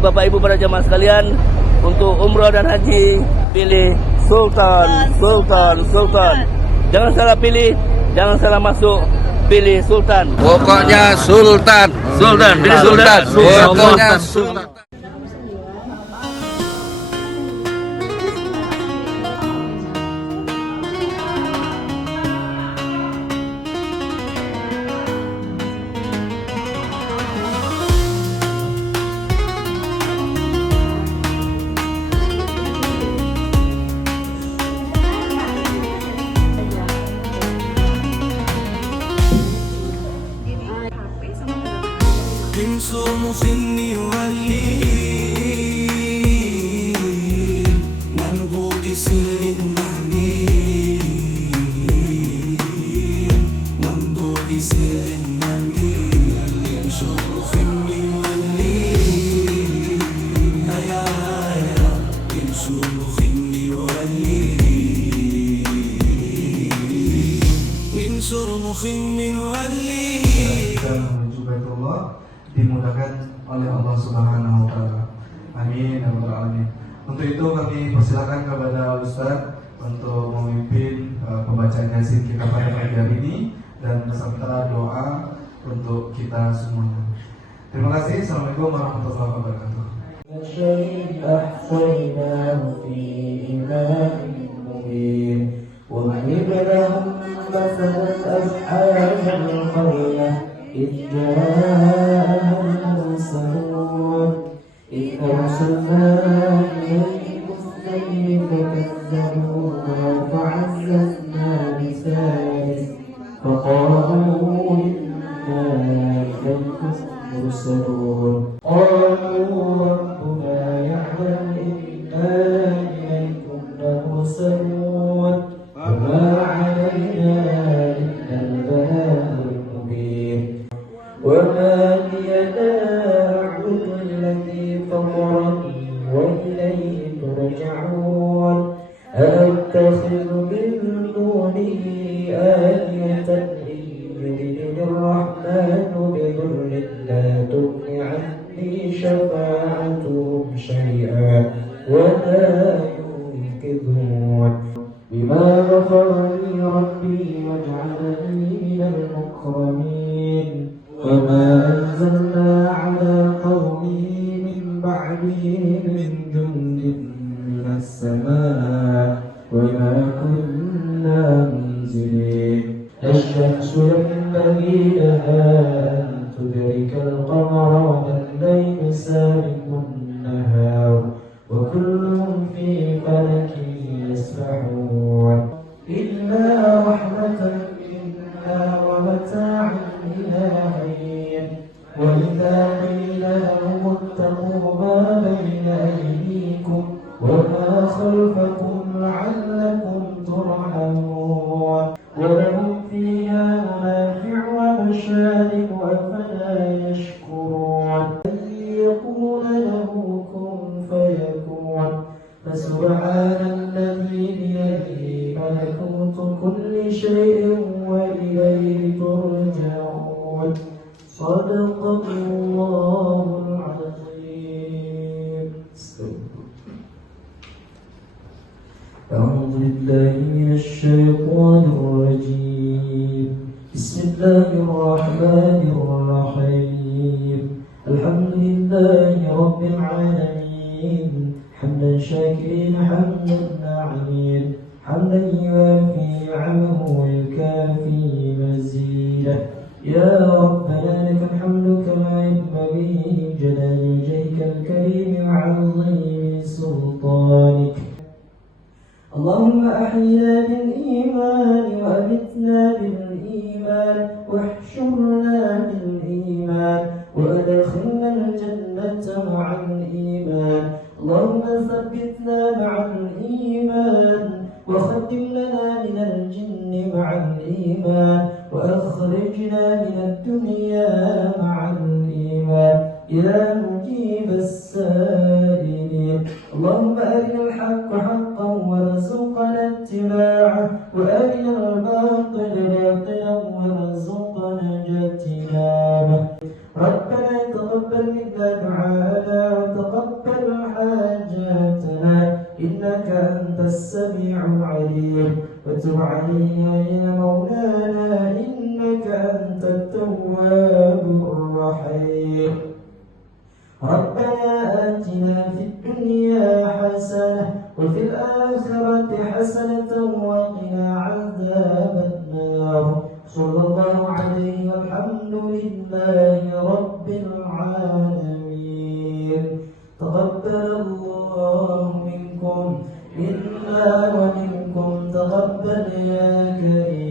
Jadi Bapak Ibu para jamaah sekalian, untuk umrah dan haji pilih Sultan. Jangan salah pilih, jangan salah masuk, pilih Sultan. Pokoknya Sultan. Pilih Sultan. Pokoknya Sultan. انصر فيني ولي منبوط سر المعني منبوط سر المعني انصر فيني ولي يا انصر فيني ولي انصر فيني ولي dimudahkan oleh Allah Subhanahu wa taala. Amin ya rabbal alamin. Untuk itu kami persilakan kepada Ustaz untuk memimpin pembacaan Yasin kita pada pagi hari ini dan beserta doa untuk kita semuanya. Terima kasih. Assalamualaikum warahmatullahi wabarakatuh. إذ جاءهم المرسلون إذ أرسلنا إليهم اثنين فكذبونا فعززنا بثالث فقالوا إنا إليكم مرسلون قالوا ربنا يعلم إنا إليكم لمرسلون وما علينا إلا البلاغ وما لي لا أعبد الذي فطرني وإليه ترجعون أأتخذ من دونه آلهة إن يردني الرحمن بضر لا تغن عني شفاعتهم شيئا ولا ينقذون بما غفر لي ربي وجعلني من المكرمين وما أنزلنا على قومه من بعده من جند من السماء وما كنا منزلين الشمس ينبغي لها أن تدرك القمر والليل سابق النهار وكل في فلك يسبحون إلا رحمة منا ومتاعا إلى حين وإذا قيل لهم اتقوا ما بين أيديكم وما خلفكم لعلكم ترحمون ولهم فيها منافع ومشارب أفلا يشكرون يقول له كن فيكون فسبحان الذي بيده ملكوت كل شيء وإليه ترجعون صدق الله العظيم. أعوذ بالله من الشيطان الرجيم. بسم الله الرحمن الرحيم. الحمد لله رب العالمين حمدا شاكرين حمدا ناعمين حمدا يوافي نعمه ويكافي مزيده يا ربنا لك الحمد كما ينبغي لجلال وجهك الكريم وعظيم سلطانك. اللهم أحينا بالإيمان وأمتنا بالإيمان واحشرنا بالإيمان وأدخلنا الجنة مع الإيمان. اللهم ثبتنا مع الإيمان وختم لنا من الجن مع الإيمان وأخرجنا من الدنيا مع الإيمان يا مجيب السائلين. اللهم أرنا الحق حقا وارزقنا اتباعه وأرنا الباطل باطلا وارزقنا اجتنابه. ربنا تقبل منا دعاءنا وتقبل حسنة وقنا عذاب النار صلى الله عليه والحمد لله رب العالمين. تقبل الله منكم منا ومنكم تقبل يا كريم.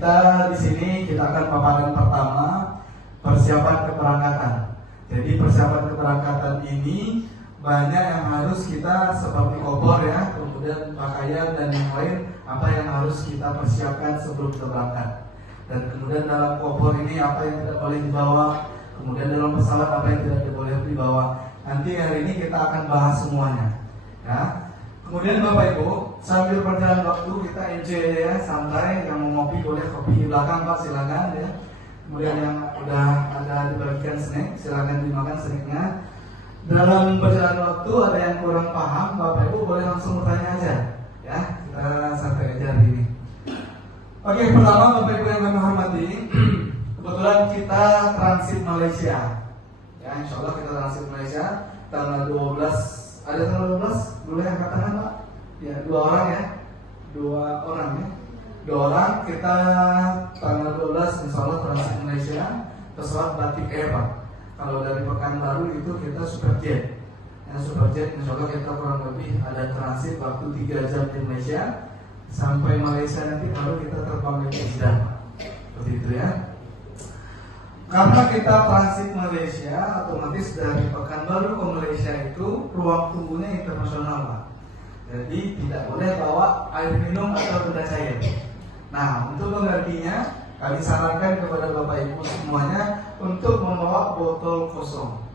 Kita di sini kita akan paparan pertama persiapan keberangkatan. Jadi persiapan keberangkatan ini banyak yang harus kita seperti koper ya, kemudian pakaian dan yang lain apa yang harus kita persiapkan sebelum kita berangkat. Dan kemudian dalam koper ini apa yang tidak boleh dibawa, kemudian dalam pesawat apa yang tidak boleh dibawa. Nanti hari ini kita akan bahas semuanya. Ya. Kemudian Bapak Ibu, sambil berjalan waktu kita enjoy ya, santai. Yang mau ngopi boleh kopi di belakang Pak, silakan ya. Kemudian yang udah ada dibagikan snack, silakan dimakan snacknya. Dalam berjalan waktu ada yang kurang paham, Bapak Ibu boleh langsung bertanya aja ya. Kita santai aja hari ini. Oke, pertama Bapak Ibu yang kami hormati, kebetulan kita transit Malaysia. Ya, insya Allah kita transit Malaysia tanggal 12. Ada tanggal 12, boleh angkat tangan Pak? Ya, 2 orang ya. 2 orang ya. 2 orang kita tanggal 12 insya Allah transit Malaysia, pesawat Batik Air Pak. Kalau dari Pekanbaru itu kita Superjet. Yang Superjet insya Allah kita kurang lebih ada transit waktu 3 jam di Malaysia. Sampai Malaysia nanti baru kita terbang ke Jeddah. Seperti itu ya. Karena kita transit Malaysia, otomatis dari Pekanbaru ke Malaysia itu ruang tunggunya internasional Pak. Jadi tidak boleh bawa air minum atau benda cair. Nah, untuk menggantinya kami sarankan kepada Bapak Ibu semuanya untuk membawa botol kosong.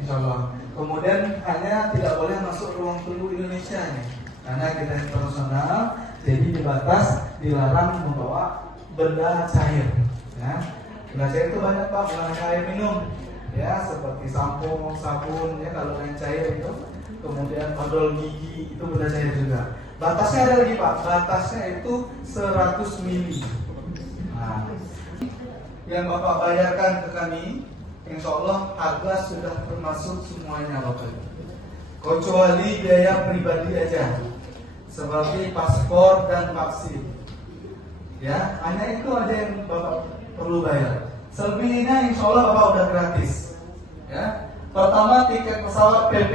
Insya Allah. Kemudian hanya tidak boleh masuk ruang tunggu Indonesia nih, karena kita internasional, jadi dibatas, dilarang membawa benda cair. Ya. Benda cair itu banyak Pak, bukan air minum, ya seperti sampo, sabun, ya kalau yang cair itu. Kemudian odol gigi itu benda cair juga. Batasnya ada lagi Pak, batasnya itu 100 mili. Nah, yang Bapak bayarkan ke kami, insya Allah harga sudah termasuk semuanya Bapak. Kecuali biaya pribadi aja, seperti paspor dan vaksin. Ya, hanya itu aja yang Bapak perlu bayar. Selebihnya insya Allah Bapak udah gratis. Ya, pertama tiket pesawat PP.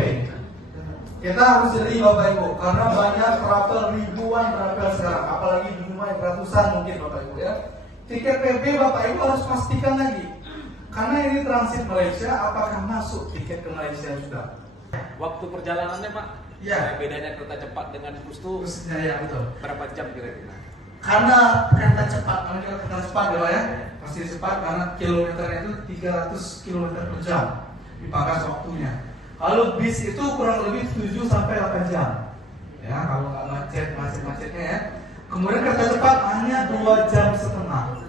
Kita harus jadi Bapak Ibu, karena banyak travel, ribuan travel sekarang, apalagi di rumah ratusan mungkin Bapak Ibu ya. Tiket PP Bapak Ibu harus pastikan lagi, karena ini transit Malaysia, apakah masuk tiket ke Malaysia juga? Waktu perjalanannya Pak, Ya. bedanya kereta cepat dengan bus itu Khususnya ya betul. berapa jam kira-kira? Karena kereta cepat, namanya kereta cepat ya, pasti cepat karena kilometernya itu 300 km per jam, dipangkas waktunya. Kalau bis itu kurang lebih 7 sampai 8 jam. Ya, kalau nggak macet-macetnya ya. Kemudian kereta cepat hanya 2 jam setengah.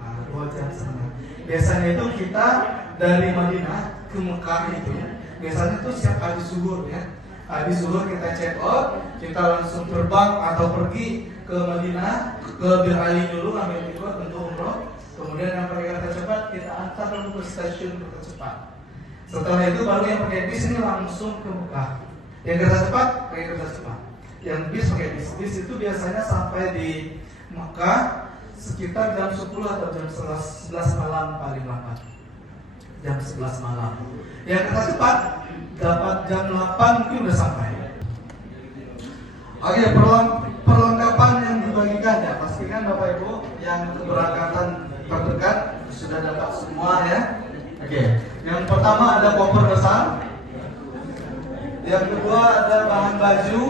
Nah, 2 jam setengah. Biasanya itu kita dari Madinah ke Mekah itu, biasanya itu siap habis zuhur ya. Habis zuhur kita check out, kita langsung terbang atau pergi ke Madinah, ke Bir Ali dulu ambil tiket untuk umroh. Kemudian yang pakai kereta cepat kita antar lalu ke stasiun kereta cepat. Setelah itu baru yang pakai bis ini langsung ke Mekah. Yang kereta cepat pakai kereta cepat. Yang bis pakai bis. Bis itu biasanya sampai di Mekah sekitar jam 10 atau jam 11 malam paling lambat. Jam 11 malam. Yang kereta cepat dapat jam 8 mungkin udah sampai. Oke, perlengkapan yang dibagikan ya. Pastikan Bapak Ibu yang keberangkatan terdekat sudah dapat semua ya. Oke, yang pertama ada koper besar. Yang kedua ada bahan baju.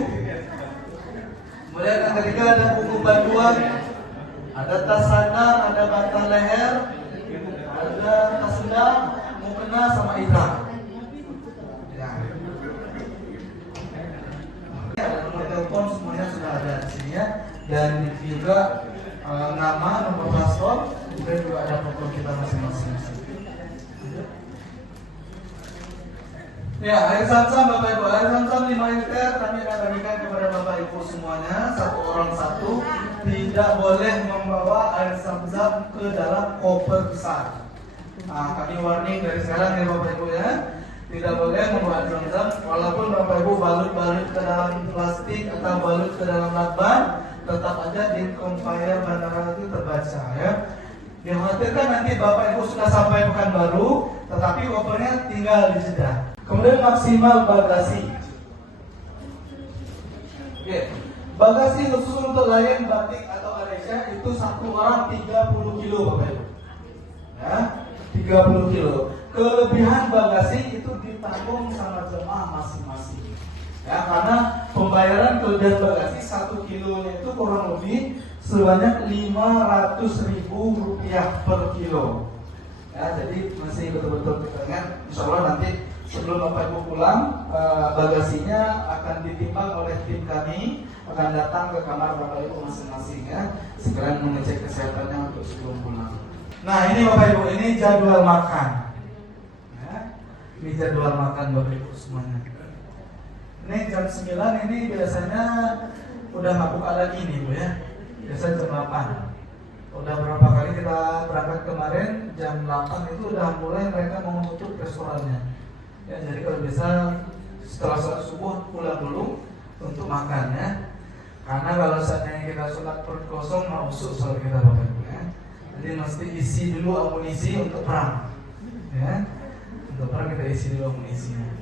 Kemudian yang ketiga ada buku panduan. Ada tas sandal, ada bantal leher, ada tas sendal, mukena sama ihram. Ya. Ada nomor telepon semuanya sudah ada di sini ya. Dan juga nama, nomor paspor, kemudian juga ada foto kita masing-masing. Ya, air zam-zam Bapak Ibu, air zam-zam 5 liter kami akan bagikan kepada Bapak Ibu semuanya, satu orang satu. Tidak boleh membawa air zam-zam ke dalam koper besar. Nah, kami warning dari sekarang ya Bapak Ibu ya, tidak boleh membawa air zam-zam. Walaupun Bapak Ibu balut ke dalam plastik atau balut ke dalam lakban, tetap aja di conveyor bandara itu terbaca ya. Dikhawatirkan nanti Bapak Ibu sudah sampai Pekanbaru, tetapi kopernya tinggal di Jeddah. Kemudian maksimal bagasi. Oke. Bagasi khusus untuk Lion, Batik atau Aresia itu satu orang 30 kilo Bapak Ibu. Ya, 30 kilo. Kelebihan bagasi itu ditanggung sama jemaah masing-masing. Ya, karena pembayaran kelebihan bagasi 1 kilonya itu kurang lebih sebanyak Rp500.000 per kilo. Ya, jadi masih betul-betul kita ingat. Insya Allah nanti sebelum Bapak Ibu pulang, bagasinya akan ditimbang oleh tim kami, akan datang ke kamar Bapak Ibu masing-masing ya, segera mengecek kesehatannya untuk sebelum pulang. Nah ini Bapak Ibu, ini jadwal makan. Ya, ini jadwal makan Bapak Ibu semuanya. Ini jam 9 ini biasanya udah nggak buka lagi nih Bu ya. Biasanya jam 8. Udah berapa kali kita berangkat kemarin, jam 8 itu udah mulai mereka mau menutup restorannya. Ya, jadi kalau bisa setelah sholat subuh pulang dulu untuk makan ya. Karena kalau saatnya kita sholat perut kosong mau usuk sholat kita Bapak Ibu ya. Jadi mesti isi dulu amunisi untuk perang. Ya. Untuk perang kita isi dulu amunisinya.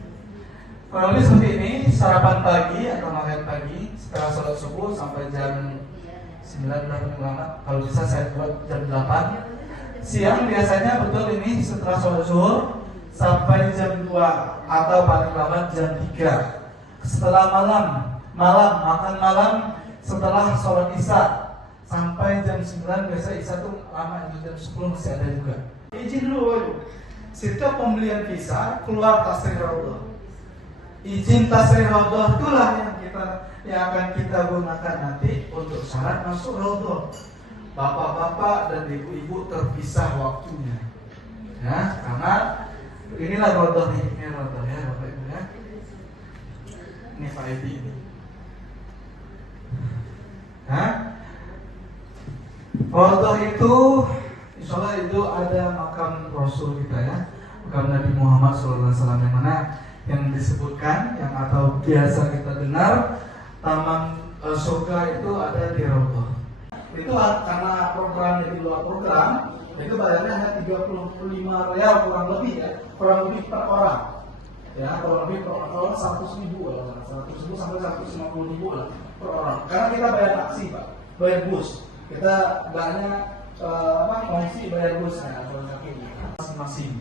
Kalau lebih seperti ini, sarapan pagi atau makan pagi setelah sholat subuh sampai jam 9 lama. Kalau bisa saya buat jam 8. Siang biasanya betul ini setelah sholat zuhur sampai jam 2 atau paling lambat jam 3. Setelah makan malam setelah sholat isya sampai jam 9, biasa isya tuh lama, jam 10 masih ada juga. Izin dulu, setiap pembelian visa keluar tasrih raudhah. Izin tasrih raudhah itulah yang akan kita gunakan nanti untuk syarat masuk raudhah. Bapak-bapak dan ibu-ibu terpisah waktunya. Ya, karena inilah raudhah nih, ini raudhah ya Bapak Ibu ya. Ini VIP ini. Nah, raudhah itu insya Allah itu ada makam Rasul kita ya, makam Nabi Muhammad SAW yang mana yang disebutkan, yang atau biasa kita dengar taman surga itu ada di raudhah. Itu karena programnya di luar program, itu bayarnya hanya 35 rial kurang lebih ya, kurang lebih per orang. Ya, kurang lebih per orang 100.000 lah, 100.000 sampai 150.000 lah per orang. Karena kita bayar taksi Pak, bayar bus. Kita banyak ngisi bayar busnya atau masing-masing.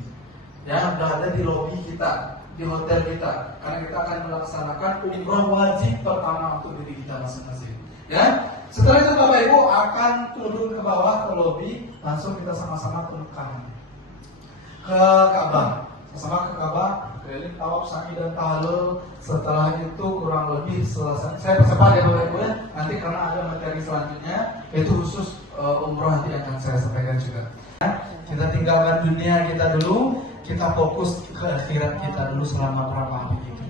Ya, udah ada di lobi kita, di hotel kita. Karena kita akan melaksanakan umroh wajib pertama untuk diri kita masing-masing. Ya, setelah itu Bapak Ibu akan turun ke bawah ke lobi, langsung kita sama-sama ke Ka'bah. Sama ke Ka'bah, keliling tawaf sa'i dan tahlul. Setelah itu kurang lebih selesai. Saya percepat ya Bapak Ibu ya. Nanti karena ada materi selanjutnya, itu khusus umroh nanti akan saya sampaikan juga. Kita tinggalkan dunia kita dulu, kita fokus ke akhirat kita dulu selama berapa hari ini.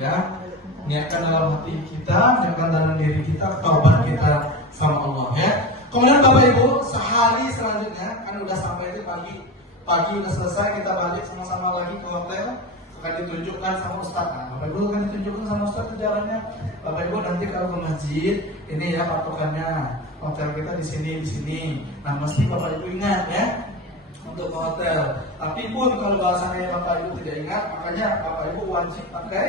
Ya, niatkan dalam hati kita, niatkan dalam diri kita, taubat kita sama Allah ya. Kemudian Bapak Ibu, sehari selanjutnya kan udah sampai itu pagi udah selesai, kita balik sama-sama lagi ke hotel, akan ditunjukkan sama Ustaz. Nah, Bapak Ibu akan ditunjukkan sama Ustaz ke jalannya. Bapak Ibu nanti kalau ke masjid, ini ya patokannya, hotel kita di sini. Nah, mesti Bapak Ibu ingat ya untuk ke hotel. Tapi pun kalau bahasanya Bapak Ibu tidak ingat, makanya Bapak Ibu wajib pakai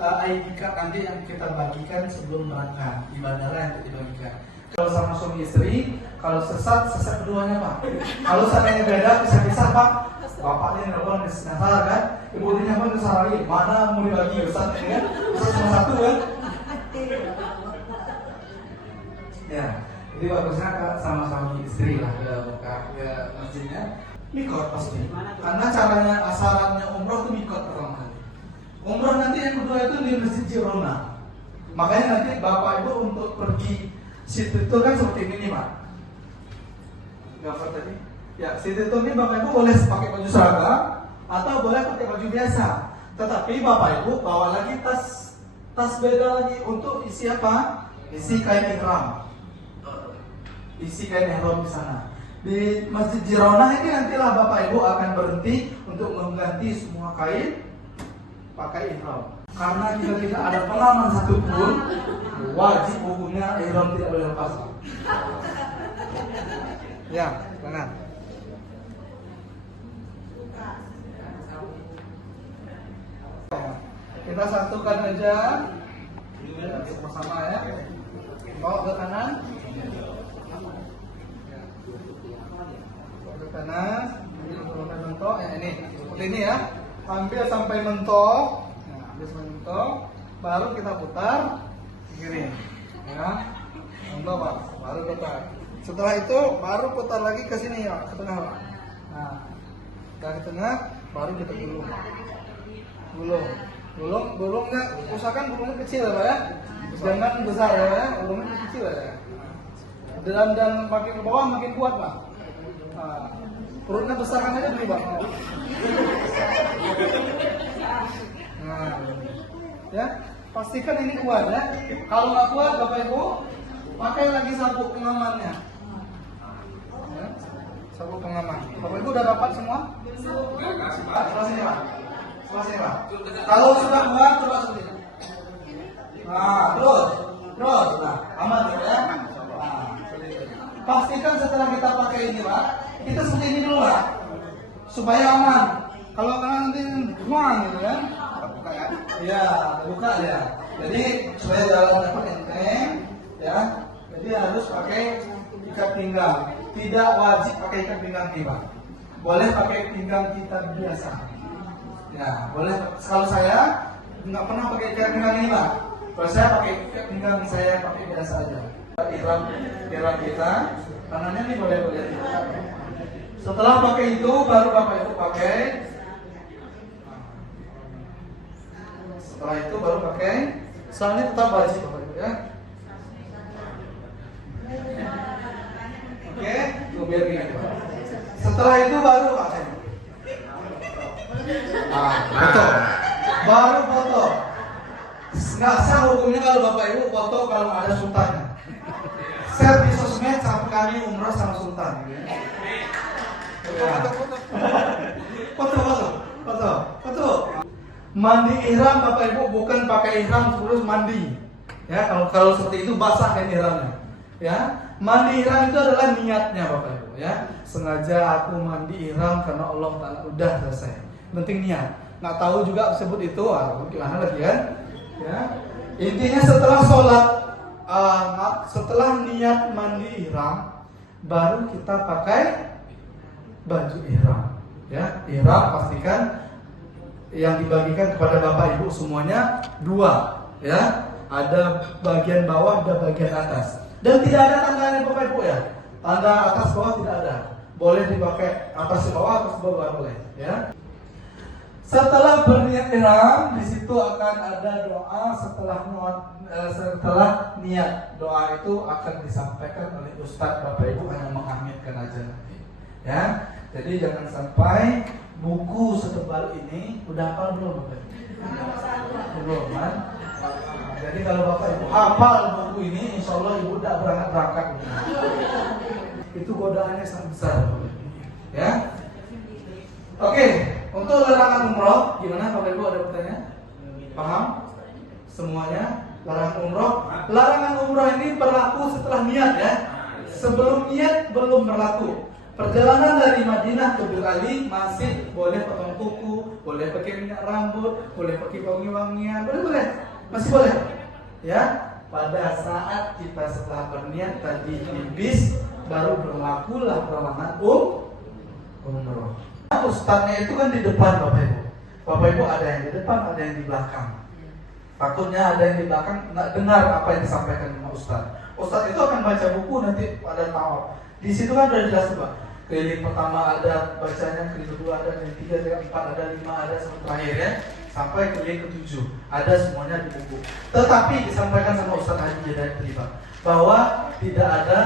ID card nanti yang kita bagikan sebelum berangkat di bandara yang dibagikan. Kalau sama suami istri, kalau sesat keduanya Pak. Kalau seandainya beda, bisa Pak. Bapaknya nelfon di Natal kan, ibunya pun kesalahan, mana mau dibagi Ustaz ini kan? Ustaz cuma satu kan? Ya, jadi bagusnya sama suami istri lah ke masjidnya. Mikot pasti. Karena caranya asalannya umroh itu mikot pertama kali. Umroh nanti yang kedua itu di Masjid Jirona. Makanya nanti Bapak Ibu untuk pergi situ itu kan seperti ini nih Pak. gambar tadi. Ya, seat itu nih Bapak Ibu boleh pakai baju seragam atau boleh pakai baju biasa. Tetapi Bapak Ibu bawa lagi tas beda lagi untuk isi apa? Isi kain ihram. Isi kain ihram di sana. Di Masjid Jironah ini nantilah Bapak Ibu akan berhenti untuk mengganti semua kain pakai ihram. Karena jika tidak ada pengaman satupun, wajib hukumnya ihram tidak boleh lepas. Ya, tangan. Kita satukan aja. Sama-sama ya. Bawa ke kanan. Ke kanan. Sampai mentok. Ya ini. Seperti ini ya. Ambil sampai mentok. Nah, ambil sampai mentok. Baru kita putar. Gini. Ya. Mentok Pak. Baru putar. Setelah itu baru putar lagi ke sini ya. Ke tengah Pak. Nah. Dari tengah. Baru kita gulung. Gulungnya usahakan gulungnya kecil ya Pak ya, jangan besar ya, gulungnya kecil ya. Dan makin ke bawah makin kuat Pak. Nah, perutnya besarkan aja dulu Pak. Nah, ya pastikan ini kuat ya. Kalau nggak kuat Bapak Ibu pakai lagi sabuk pengamannya. Ya, sabuk pengaman. Bapak Ibu udah dapat semua? Sebelah sini Pak. Kalau sudah buat coba seperti ini. Nah, terus, nah, aman ya. Nah, pastikan setelah kita pakai ini Pak, kita seperti ini dulu Pak, supaya aman. Kalau nanti buang gitu kan, buka ya. Iya, buka ya. Jadi supaya jalan dapat enteng, ya. Jadi harus pakai ikat pinggang. Tidak wajib pakai ikat pinggang Pak. Boleh pakai pinggang kita biasa. Ya, boleh. Kalau saya nggak pernah pakai ikat pinggang ini Pak. Kalau saya pakai ikat pinggang saya pakai biasa aja. Ihram kita, tangannya ini boleh. Setelah pakai itu, baru Bapak Ibu pakai. Setelah itu baru pakai. Setelah ini tetap wajib Bapak Ibu ya. Oke, itu biar gini Pak. Setelah itu baru pakai. Foto. Baru foto. Nggak sah hukumnya kalau Bapak Ibu foto kalau ada sultannya. Share di sosmed sama kami umroh sama sultan. Foto. Mandi ihram Bapak Ibu bukan pakai ihram terus mandi. Ya, kalau seperti itu basah kan ihramnya. Ya, mandi ihram itu adalah niatnya Bapak Ibu ya. Sengaja aku mandi ihram karena Allah Ta'ala udah selesai. Penting niat. Nggak tahu juga sebut itu, gimana lagi kan? Ya. Intinya setelah sholat, setelah niat mandi ihram, baru kita pakai baju ihram. Ya, ihram pastikan yang dibagikan kepada Bapak Ibu semuanya dua. Ya, ada bagian bawah, ada bagian atas. Dan tidak ada tandanya Bapak Ibu ya. Tanda atas bawah tidak ada. Boleh dipakai atas bawah boleh. Ya. Setelah berniat ihram, di situ akan ada doa setelah niat. Doa itu akan disampaikan oleh Ustadz. Bapak Ibu hanya mengaminkan aja nanti. Ya, jadi jangan sampai buku setebal ini udah hafal belum Bapak Ibu? Belum kan? Jadi kalau Bapak Ibu hafal buku ini, insya Allah Ibu tidak berangkat. Itu godaannya sangat besar. Ya. Oke. Untuk larangan umroh, gimana Bapak Ibu, ada pertanyaan? Paham? Semuanya? Larangan umroh ini berlaku setelah niat ya. Sebelum niat belum berlaku. Perjalanan dari Madinah ke Bir Ali masih boleh potong kuku, boleh pakai minyak rambut, boleh pakai wangi-wangian, boleh. Masih boleh. Ya. Pada saat kita setelah berniat tadi di bis, baru berlakulah larangan umroh. Ustadznya itu kan di depan Bapak Ibu. Bapak Ibu ada yang di depan, ada yang di belakang. Takutnya ada yang di belakang nggak dengar apa yang disampaikan sama Ustadz. Ustadz itu akan baca buku nanti pada tawaf. Di situ kan udah jelas Pak. Keliling pertama ada bacanya, keliling kedua ada, keliling tiga ada, empat ada, lima ada, sampai terakhir ya. Sampai keliling ketujuh ada semuanya di buku. Tetapi disampaikan sama Ustadz Haji Jeddah tadi Pak, bahwa tidak ada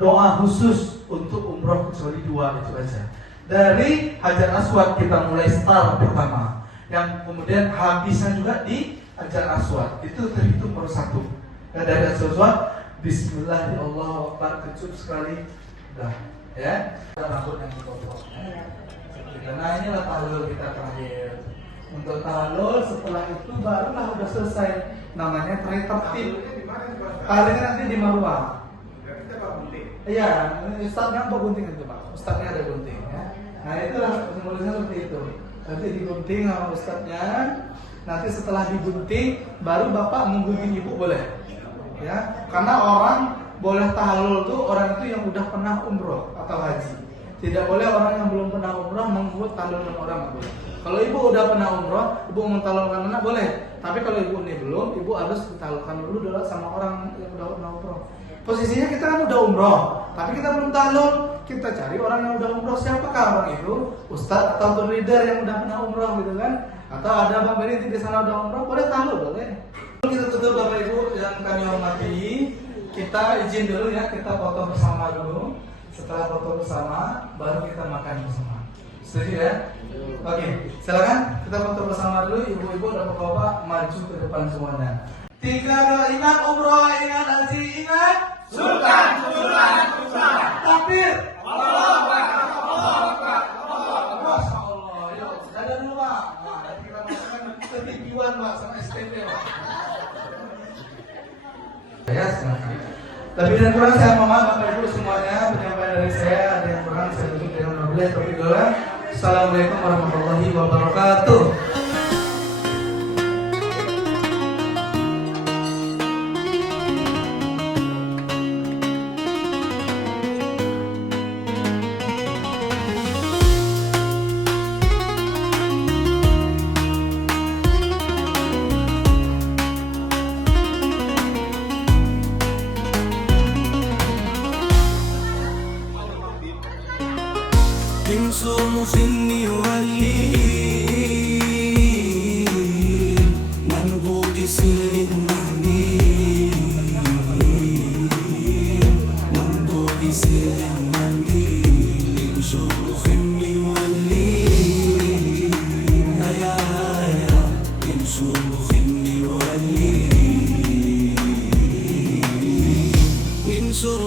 doa khusus untuk umroh kecuali 2 itu aja. Dari Hajar Aswad kita mulai start pertama, yang kemudian habisnya juga di Hajar Aswad, itu terhitung baru 1. Dan dari Hajar Aswad, Bismillah, ya Allah, Akbar, kecut sekali, udah, ya. Rambut yang dipotong. Karena inilah tahlul kita terakhir. Untuk tahlul setelah itu barulah udah selesai, namanya tertib. Tahlulnya nanti di Marwah. Iya, ustadznya apa gunting itu Pak? Ustadznya ada gunting ya. Nah itulah simbolisnya seperti itu. Nanti digunting sama ustadznya. Nanti setelah digunting, baru bapak menggunting ibu boleh. Ya, karena orang boleh tahlul tuh orang itu yang udah pernah umroh atau haji. Tidak boleh orang yang belum pernah umroh membuat tahlulkan orang, nggak boleh. Kalau ibu udah pernah umroh, ibu mentahlulkan anak boleh. Tapi kalau ibu ini belum, ibu harus ditahlulkan dulu sama orang yang udah pernah umroh. Posisinya kita kan udah umroh, tapi kita belum tahlul. Kita cari orang yang udah umroh. Siapakah orang itu? Ustadz atau tour leader yang udah pernah umroh gitu kan? Atau ada Bang Beri di sana udah umroh, boleh tahlul, boleh. Kita tutup Bapak Ibu yang kami hormati. Kita izin dulu ya, kita foto bersama dulu. Setelah foto bersama, baru kita makan bersama. Setuju ya? Oke, silakan kita foto bersama dulu. Ibu-ibu dan bapak-bapak maju ke depan semuanya. 3, 2, ingat umroh, ingat haji, ingat Sultan. Takbir. Allahu Akbar. Masya Allah. Yuk, dadah dulu Pak. Nah, nanti kita makan ketinggian Pak sama STP Pak. Ya, silakan. Lebih dan kurang saya mohon maaf Bapak Ibu semuanya, penyampaian dari saya ada yang kurang saya tutup dengan wabillahi taufiq wal hidayah. Assalamualaikum warahmatullahi wabarakatuh. انصر مخني ولي منبوط سر المهدي منبوط سر المهدي انصر مخني ولي يا انصر مخني ولي انصر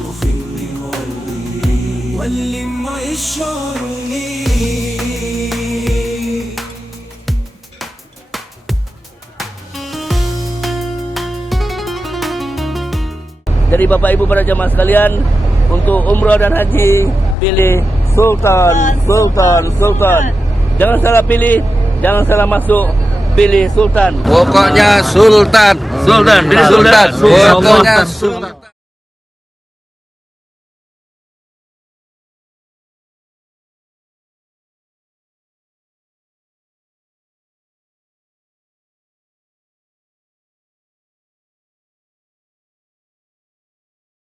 مخني ولي ولم يشعرني Jadi Bapak Ibu para jamaah sekalian, untuk umrah dan haji pilih Sultan. Jangan salah pilih, jangan salah masuk, pilih Sultan. Pokoknya Sultan. Pilih Sultan. Pokoknya Sultan.